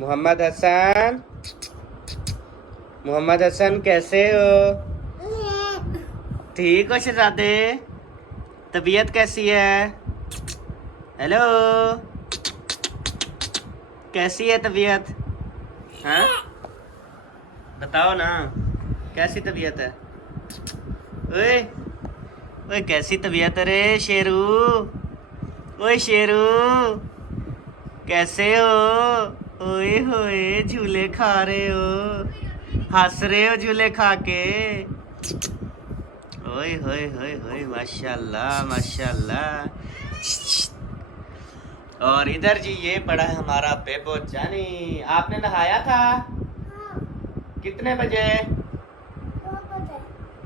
मोहम्मद हसन, मोहम्मद हसन कैसे हो? ठीक हो शहजादे? तबीयत कैसी है? हेलो, कैसी है तबीयत? हाँ बताओ ना, कैसी तबीयत है? ओए ओए, कैसी तबीयत है रे शेरू? ओए शेरू, कैसे हो? ओए होए, झूले खा रहे हो, हंस रहे हो झूले खा के। ओए होए होए होए, माशाल्लाह माशाल्लाह। और इधर जी ये पड़ा है हमारा बेबो जानी। आपने नहाया था? कितने बजे?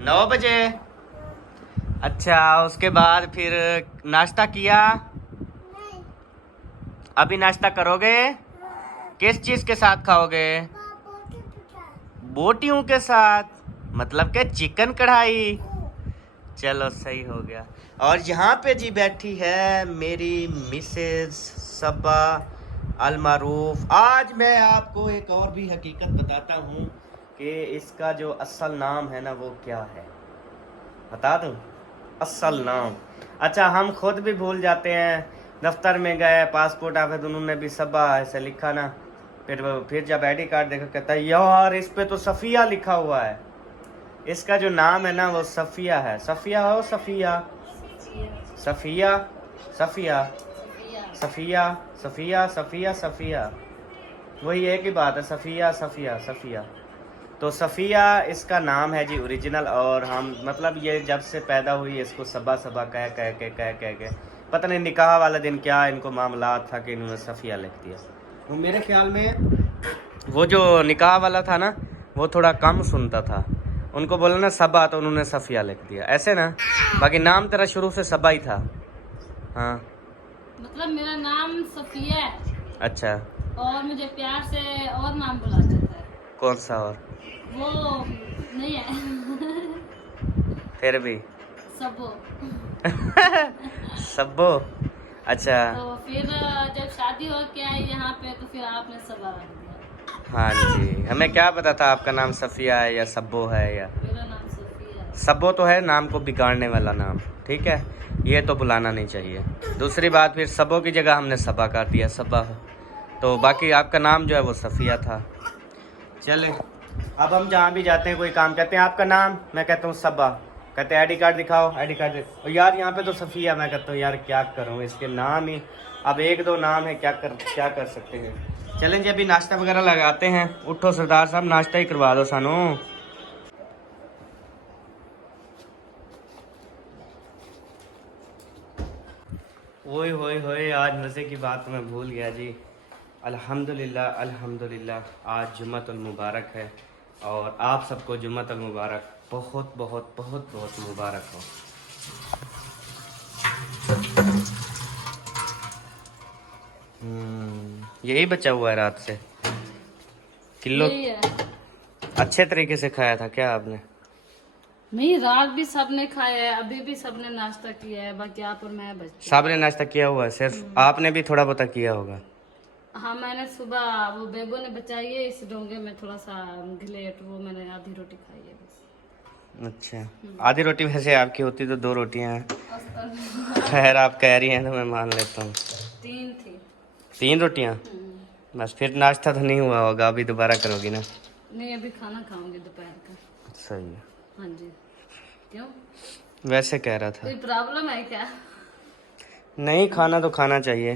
9 बजे। अच्छा, उसके बाद फिर नाश्ता किया? अभी नाश्ता करोगे? किस चीज के साथ खाओगे? बोटियों के साथ, मतलब के चिकन कढ़ाई। चलो सही हो गया। और यहाँ पे जी बैठी है मेरी मिसेस सबा अलमारूफ। आज मैं आपको एक और भी हकीकत बताता हूँ कि इसका जो असल नाम है ना वो क्या है, बता दूँ असल नाम। अच्छा, हम खुद भी भूल जाते हैं। दफ्तर में गए, पासपोर्ट ऑफिस, उन्होंने भी सबा ऐसे लिखा ना, फिर जब आईडी कार्ड देखा कहता है यार इस पे तो सफ़िया लिखा हुआ है। इसका जो नाम है ना वो सफ़िया है। सफ़िया हो, सफ़िया, सफ़िया, सफ़िया, सफ़िया, सफ़िया, सफ़िया, सफ़िया, वही एक ही बात है, सफ़िया सफ़िया सफ़िया। तो सफ़िया इसका नाम है जी ओरिजिनल। और हम मतलब ये जब से पैदा हुई इसको सबा सबा कह के पता नहीं निकाह वाला दिन क्या इनको मामला था कि इन्होंने सफ़िया लिख दिया। तो मेरे ख्याल में वो जो निकाह वाला था ना वो थोड़ा कम सुनता था, उनको बोला ना सबा तो उन्होंने सफ़िया लिख दिया ऐसे ना। बाकी नाम तेरा शुरू से सबा ही था। हाँ मतलब मेरा नाम सफिया है। अच्छा, और मुझे प्यार से और नाम बुला जाता है। कौन सा और? वो नहीं है। फिर भी सबो। सब्बो। अच्छा तो फिर जब शादी हो के आई यहाँ पे तो फिर आपने सबा रख दिया। हाँ जी, हमें क्या पता था आपका नाम सफ़िया है या सब्बो है या मेरा नाम सफिया है। सब्बो तो है नाम को बिगाड़ने वाला नाम, ठीक है, ये तो बुलाना नहीं चाहिए। दूसरी बात फिर सबो की जगह हमने सबा काट दिया, सबा। तो बाकी आपका नाम जो है वो सफ़िया था। चले, अब हम जहाँ भी जाते हैं कोई काम कहते हैं आपका नाम, मैं कहता हूँ सबा, कहते हैं आईडी कार्ड दिखाओ, आईडी कार्ड और यार यहाँ पे तो सफ़िया। मैं कहता हूँ यार क्या करूँ, इसके नाम ही अब एक दो नाम है, क्या कर सकते हैं। चलें जी, अभी नाश्ता वगैरह लगाते हैं। उठो सरदार साहब, नाश्ता ही करवा दो सानू। ओए होए होए, आज मज़े की बात मैं भूल गया जी। अल्हम्दुलिल्लाह अल्हम्दुलिल्लाह, आज जुम्मतुल मुबारक है और आप सबको जुम्मतुल मुबारक बहुत बहुत बहुत बहुत मुबारक हो। यही बचा हुआ है रात से किलो। यही है। अच्छे तरीके से खाया था क्या आपने? नहीं, रात भी सबने खाया है, अभी भी सबने नाश्ता किया है, बाकी आप और मैं बचते हैं। साहब ने नाश्ता किया हुआ है, सिर्फ आपने भी थोड़ा बहुत किया होगा। हाँ, मैंने सुबह वो बेबो ने बचाई है इस डोंगे में थोड़ा सा गिलेट, वो मैंने आधी रोटी खाई है बस। अच्छा, आधी रोटी वैसे आपकी होती तो 2 रोटियां हैं। अस्तर। खैर आप कह रही हैं तो मैं मान लेता हूँ। 3 थी। 3 रोटियां? बस फिर नाश्ता तो नहीं हुआ होगा, अभी दोबारा करोगी ना? नहीं, अभी खाना खाऊंगी दोपहर का। सही है। हाँ जी। क्यों, वैसे कह रहा था। कोई प्रॉब्लम है क्या? नहीं, खाना तो खाना चाहिए।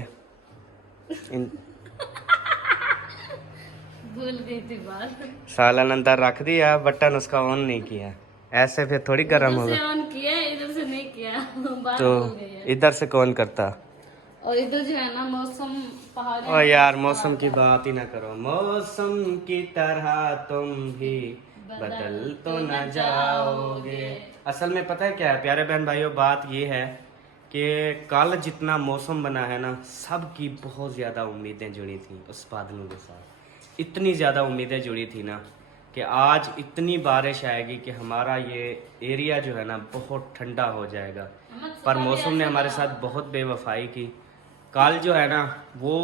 भूल गई थी बात। सालन अंदर रख दिया, बटन उसका ऑन नहीं किया, ऐसे फिर थोड़ी गर्म उधर होगा। से ऑन किया है, इधर से नहीं किया। बात तो भूल गई है। इधर से कौन करता? और इधर जो है ना मौसम पहाड़ी ओ यार मौसम की बात ही ना करो। मौसम की तरह तुम भी बदल तो न जाओगे। असल में पता है क्या है प्यारे बहन भाइयों, बात ये है कि कल जितना मौसम बना है ना, सबकी बहुत ज़्यादा उम्मीदें जुड़ी थी उस बादलों के साथ। इतनी ज़्यादा उम्मीदें जुड़ी थी ना कि आज इतनी बारिश आएगी कि हमारा ये एरिया जो है ना बहुत ठंडा हो जाएगा। पर मौसम ने हमारे साथ बहुत बेवफाई की। कल जो है ना वो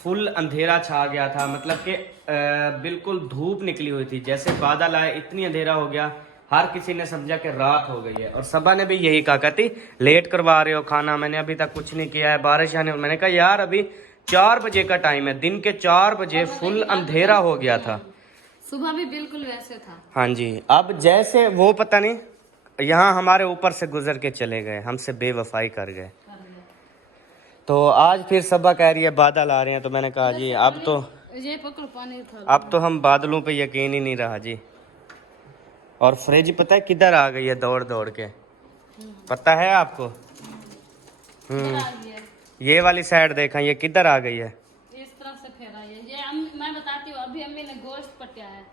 फुल अंधेरा छा गया था, मतलब कि बिल्कुल धूप निकली हुई थी, जैसे बादल आए इतनी अंधेरा हो गया, हर किसी ने समझा कि रात हो गई है। और सबा ने भी यही कहा, कहती लेट करवा रहे हो खाना, मैंने अभी तक कुछ नहीं किया है, बारिश आने। मैंने कहा यार अभी 4 बजे का टाइम है, दिन के 4 बजे फुल अंधेरा हो गया था। सुबह भी बिल्कुल वैसे था। हाँ जी, अब जैसे वो पता नहीं यहाँ हमारे ऊपर से गुजर के चले गए, हमसे बेवफाई कर गए। तो आज फिर सबा कह रही है बादल आ रहे हैं, तो मैंने कहा जी अब तो ये पकड़ पानी था। अब तो हम बादलों पे यकीन ही नहीं रहा जी। और फ्रिज पता है किधर आ गई है दौड़ दौड़ के, पता है आपको? ये वाली साइड देखा, ये किधर आ गई है, इस तरफ से फेरा ये मैं बताती हूँ। अभी अम्मी ने गोश्त पटिया है।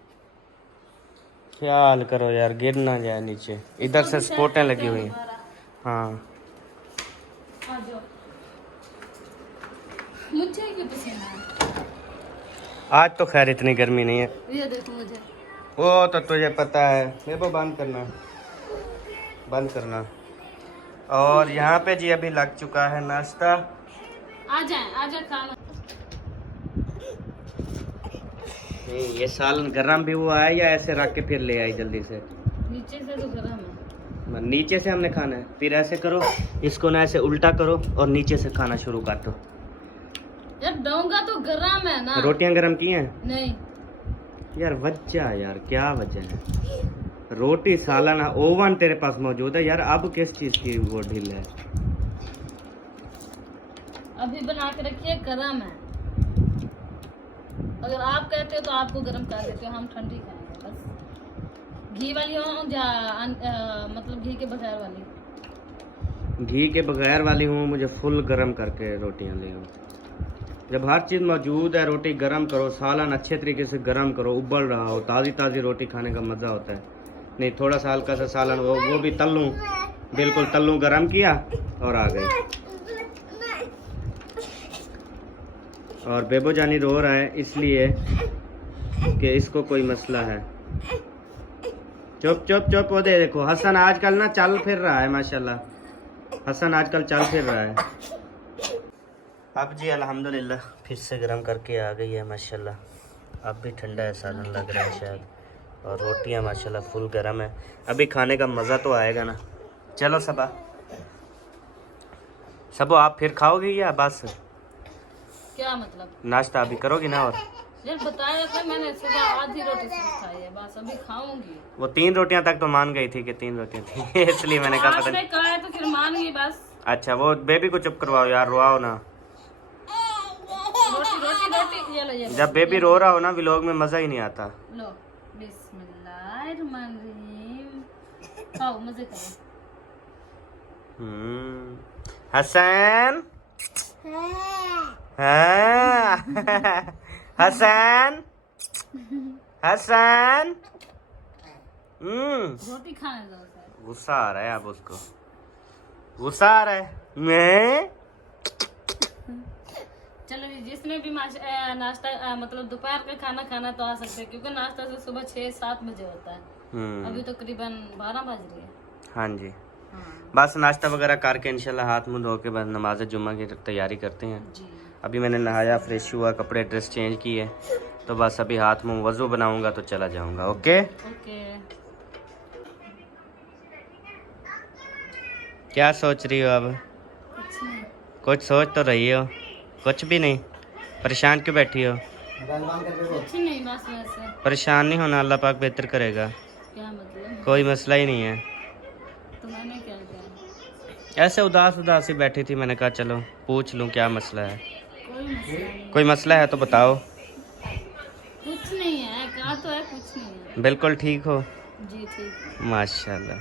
ख्याल करो यार गिर ना जाए नीचे, इधर से स्पोर्टें लगी हुई हैं। हाँ मुझे क्यों पसीना है? आज तो खैर इतनी गर्मी नहीं है। ये देखो मुझे। वो तो तुझे पता है, ये वो बंद करना। और यहाँ पे जी अभी लग चुका है नाश्ता। आ जाए खाना। ये सालन गरम भी हुआ है या ऐसे रख के फिर ले आई जल्दी से? नीचे से तो गरम है। नीचे से हमने खाना है, फिर ऐसे करो, इसको ना ऐसे उल्टा करो और नीचे से खाना शुरू कर दो। यार डोंगा तो गरम है ना। रोटियां गरम की हैं? नहीं यार वजह, यार क्या वजह है? रोटी सालाना ओवन तेरे पास मौजूद है यार, अब किस चीज की वो ढील है? अभी बना के रखिए, गरम है। अगर आप कहते हो तो आपको गरम कर देते हो, हम ठंडी खाएंगे बस। घी वाली हो या मतलब घी के बगैर वाली? घी के बगैर वाली हूँ, मुझे फुल गरम करके रोटियां ले आओ। जब हर चीज़ मौजूद है, रोटी गरम करो, सालन अच्छे तरीके से गरम करो, उबल रहा हो, ताज़ी ताज़ी रोटी खाने का मज़ा होता है। नहीं थोड़ा सा हल्का सा सालन वो भी तल लूँ, बिल्कुल तल लूँ, गरम किया और आ गई। और बेबो जानी रो रहा है इसलिए कि इसको कोई मसला है। चुप चुप चुप, वो दे देखो हसन आजकल ना चल फिर रहा है माशाल्लाह, हसन आजकल चल फिर रहा है। अब जी अल्हम्दुलिल्लाह फिर से गर्म करके आ गई है माशाल्लाह। अब भी ठंडा है, सालन लग रहा है शायद, और रोटियां माशाल्लाह फुल गर्म है। अभी खाने का मज़ा तो आएगा ना। चलो सबो आप फिर खाओगी या बस? क्या मतलब? नाश्ता अभी करोगी ना? और यार बताया था मैंने, सुबह आधी रोटी सिर्फ खाई है, बस अभी खाऊंगी। वो 3 रोटियां तक तो मान गई थी कि 3 रोटियां थी इसलिए मैंने कहा पता नहीं। कहा है तो फिर मान गई बस। अच्छा वो बेबी को चुप करवाओ यार, रोआओ ना। रोटी ये लो, ये जब बेबी रो रहा हो ना व्लॉग में मजा ही नहीं आता। लो बिस्मिल्लाहिर्रहमानिर्रहीम, खाओ मजे करो। हसन हाँ हसन हसन रोटी खाने दो उसे। गुस्सा आ रहा है, अब उसको गुस्सा आ रहा है। मैं चलो जिसने भी नाश्ता मतलब दोपहर का खाना खाना तो आ सकते हैं, क्योंकि नाश्ता तो सुबह 6-7 बजे होता है। अभी तो करीबन 12 बज रही है। हाँ जी, बस नाश्ता वगैरह करके इंशाल्लाह हाथ मुंह धो के बस नमाज जुम्मा की तैयारी करते हैं जी। अभी मैंने नहाया, फ्रेश हुआ, कपड़े ड्रेस चेंज किए, तो बस अभी हाथ मुंह वजू बनाऊंगा तो चला जाऊंगा। ओके क्या सोच रही हो अब? कुछ सोच तो रही हो? कुछ भी नहीं? परेशान क्यों बैठी हो? कुछ नहीं, बस वैसे। परेशान नहीं होना, अल्लाह पाक बेहतर करेगा। क्या मतलब? कोई मसला ही नहीं है। तो मैंने क्या किया? ऐसे उदास उदास ही बैठी थी, मैंने कहा चलो पूछ लूँ क्या मसला है। कोई मसला नहीं। कोई मसला है तो बताओ। कुछ नहीं है, कहा तो है कुछ नहीं है। बिल्कुल ठीक हो? जी ठीक। माशाल्लाह।